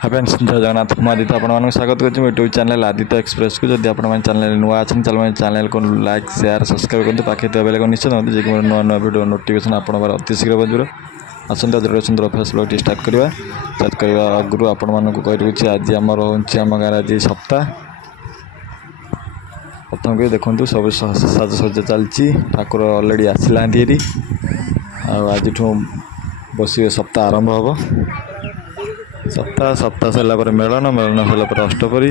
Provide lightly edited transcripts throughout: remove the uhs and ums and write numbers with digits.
Friends जय जगन्नाथ मुझे आदित्य आपको स्वागत करुँ यूट्यूब चैनल आदित्य एक्सप्रेस को जब आप चैनल नुआ अच्छे चैनल को लाइक शेयर सब्सक्राइब करते पाखे बेल को निश्चित दबाते जी मोर नुआ नुआ वीडियो नोटिफिकेशन आपको अति शीघ्र बजर आसंता जरूर सुंदर फेस ब्लॉग स्टार्ट करवा स्टार्ट करने आगु आपको कही आज आम आम गाँव आज सप्ताह प्रथम के देखूँ सब साजसज्जा चलती ठाकुर अलरेडी आसला आज बस सप्ताह आरंभ हम सप्ताह सप्ताह सरला मेलन मेलन सरला अष्टपरी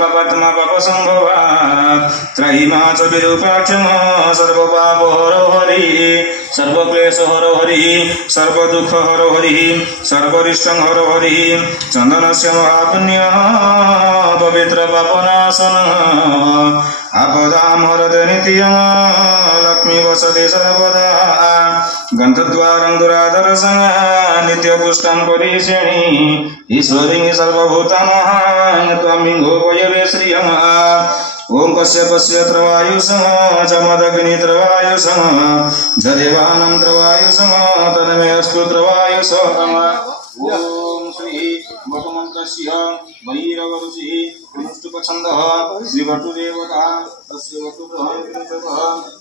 पपत्मा पपसंभवा त्रयीमा च विरूपाक्षम सर्वपाप हरो हरि सर्वक्लेश हरो हरि सर्वदुःख हरो हरि सर्वरिष्टं हरो हरि चंदनस्य महापुण्य पवित्र पापनाशन आपदां हरते नित्यं लक्ष्मी वसते सर्वदा गन्धद्वारं दुरादर्शं नित्यपुष्टं परिषेणि ईश्वरीं सर्वभूतानां त्वमिङ्गो वयवे श्रियम् ओम कश्यपस्य त्रवायुषः जमदग्नित्रवायुषः जदेवानं त्रवायुषः तन्मे अस्तु त्रवायुषः ओम श्री भगवन्तस्य भैरवऋषिः विष्णुपछन्दः श्रीभट्टुदेवता तस्य वटुग्रहः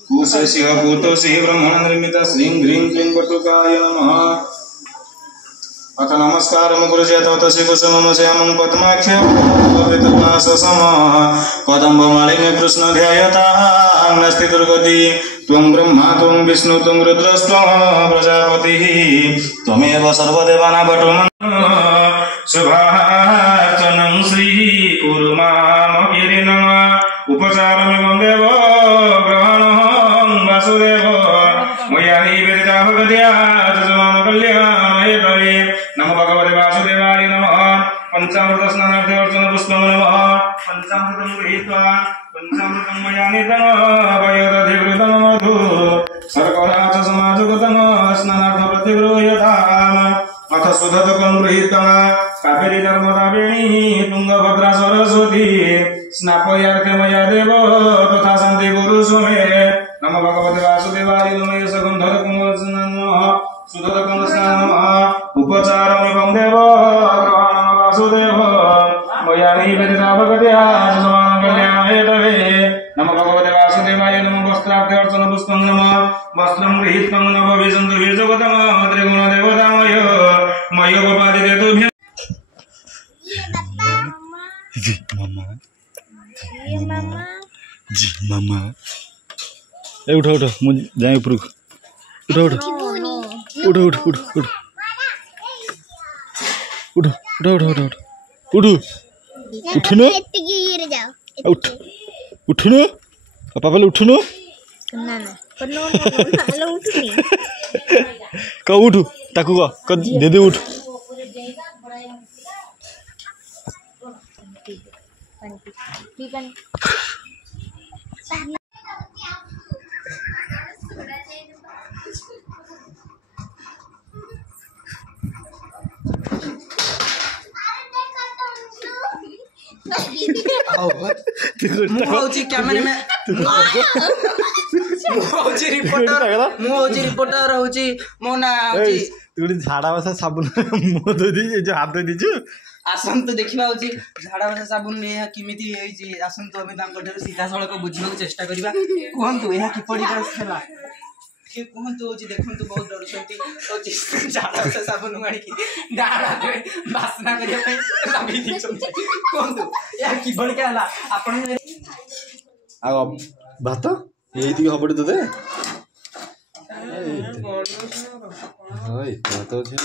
कुशेषः पूतोषिः ब्रह्मणनिर्मितः श्रीं ह्रीं क्लीं वटुकाय नमः। अथ नमस्कार मुकुरुजे तवतसि कुसुमं श्यामं पद्माख्यं पवित्रवाससम कदम्बमालिने कृष्ण ध्यायतां नास्ति दुर्गति त्वं ब्रह्मा त्वं विष्णु त्वं रुद्रस्त्वं प्रजापतिः त्वमेव सर्वदेवानां वटुमन् शुभार्चनं श्री कुरु मामगिरि नमः उपचारमेवं देव ग्रहणं वासुदेव मया निवेदिता भगवत्या जजमान कल्याणाय तवे नमो भगवते वासुदेवाय नमः। पंचामृत स्नानार्थे अर्चन पुष्पं नमः। पंचामृतं गृहीत्वा पंचामृतं मया नीतं वयोदधिकृतं मधु शर्करा च समाजुगतं स्नानार्थ प्रतिगृह्यताम् अथ सुधदकं गृहीत्वा कावेरी नर्मदा वेणी तुंगभद्रा सरस्वती स्नापयार्थे मया देव तथा सन्ति गुरुसुमे नमो भगवते वासुदेवाय नमः। सगन्धर्कुंभस्नानः सुधदकंस्नानः उपचारमेवं देव ग्रहणं वासुदेव मया निवेदिता भगवत्या जजमान कल्याणाय तवे नमो भगवते वासुदेवाय नमः। वस्त्रार्थे अर्चन पुष्पं नमः वस्त्रं गृहीत्वा नवविशन्तु बीजगतं त्रिगुणदेवतामय मयोपपादिते तुभ्यं जी मामा जी मामा ए उठो उठो मु जाए ऊपर उठो उठो उठो उठो उठो उठो उठो उठो उठो उठो उठो उठनो उठ उठनो पापा पहले उठनो ना ना हेलो उठनी क उठ ताकू क दे दे उठ रिपोर्टर होची मो ना होची तू झाड़ा बसा साबुन मुह धोई जो हाथ धोई दीजु आसंतु देखिबा होची झाड़ा बसा साबुन ने किमिति होईची आसंतु हम तांको ठेर सीधा सड़क बुझिबा चेष्टा करबा कोहंतु एहा कि पड़ी करसला के कहतु होची देखंतु बहुत डरछंती होची झाड़ा बसा साबुन मारी की डाड़ा बासना करिया पे लागी दिछंती कहतु या कि बड़ के हला आपण आ भात एइति हबडी दे হয় তো ଅଛି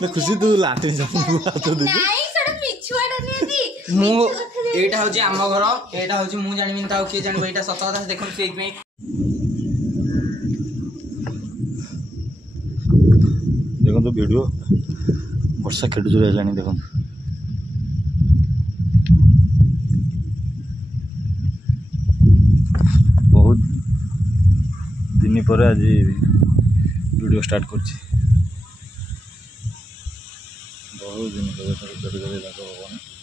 मैं खुशी तू लाटे जाऊ हाथ दे ନାଇଁ ସେଟା ମିଛୁଆଟା ନିଅନ୍ତି ମୁଁ ଏଇଟା ହଉଛି ଆମ ଘର ଏଇଟା ହଉଛି ମୁଁ ଜାଣିବିନି ତ ଆଉ କିଏ ଜାଣିବ ଏଇଟା ସତ କଥା ଦେଖନ୍ତୁ ସେଇଥିପାଇଁ देखो वीडियो वर्षा केडु जोर हेलानी देखो बहुत दिन पर आज वीडियो स्टार्ट करछि बहुत दिन पर